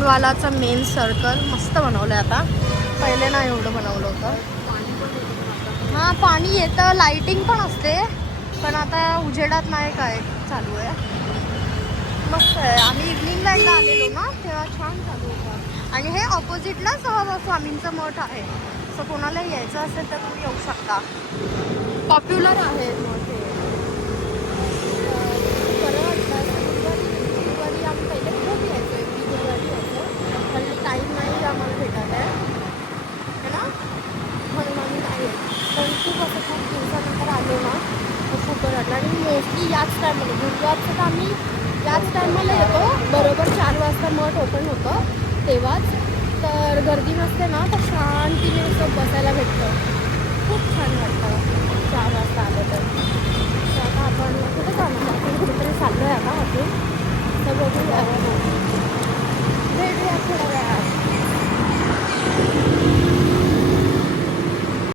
राऊंडवालाचं main circle मस्त बनवलं आहे आता. पहिले नाही एवढं बनवलं होतं. हां पाणी येतं, लाईटिंग पण असते, पण आता उजेडात नाही काय चालू आहे. मस्त आहे. आम्ही इव्हनिंगला एकदा आलेलो ना तेव्हा छान चालू होता. आणि हे ऑपोजिटला स्वामींचं मठ आहे. सो कोणालाही यायचं असेल तर तुम्ही येऊ शकता. पॉप्युलर आहे मठ हे. बरं वाटतं. गुरुवारी आम्ही पहिले खूप यायचो, एवढी गुरुवारी यायचो, पण टाईम नाही आम्हाला भेटत आहे ना, म्हणून आम्ही नाही येत. पण खूप असं खूप दिवसानंतर आलो ना तर खूप बरं वाटलं. आणि मोस्टली याच टायमाला गुरुवारचं तर आम्ही याच टायमाला येतो, बरोबर 4 वाजता मठ ओपन होतं तेव्हाच. तर गर्दी नसते ना, तर शांतीने असं बसायला